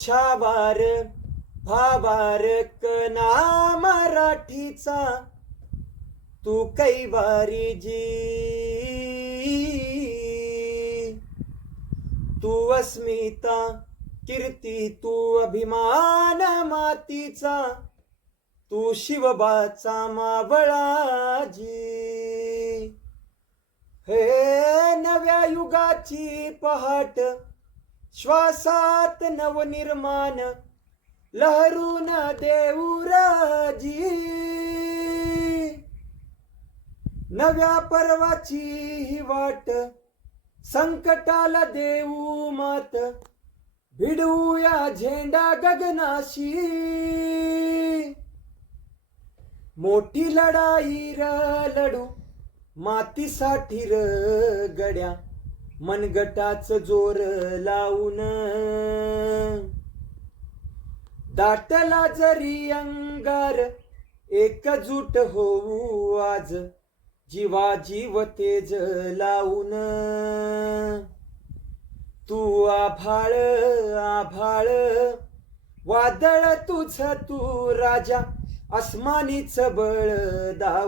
छावार भावार कना मराठीचा तू कैवारी जी, तू अस्मिता कीर्ती तू अभिमान मातीचा, तू शिवबाचा मावळाजी. हे नव्या युगाची पहाट, श्वासात नवनिर्माण लहरून देऊ राजी. नव्या पर्वाची ही वाट, संकटाला देऊ मात, भिडूया झेंडा गगनाशी. मोठी लढाई लढू मातीसाठी गड्या, मनगटाच जोर लावून. दाटला जरी अंगार, एकजूट होऊ आज, जीवा जीव तेज लावून. तू आभाळ आभाळ वादळ तुझ तू राजा, अस्मानीच बळ दाऊ.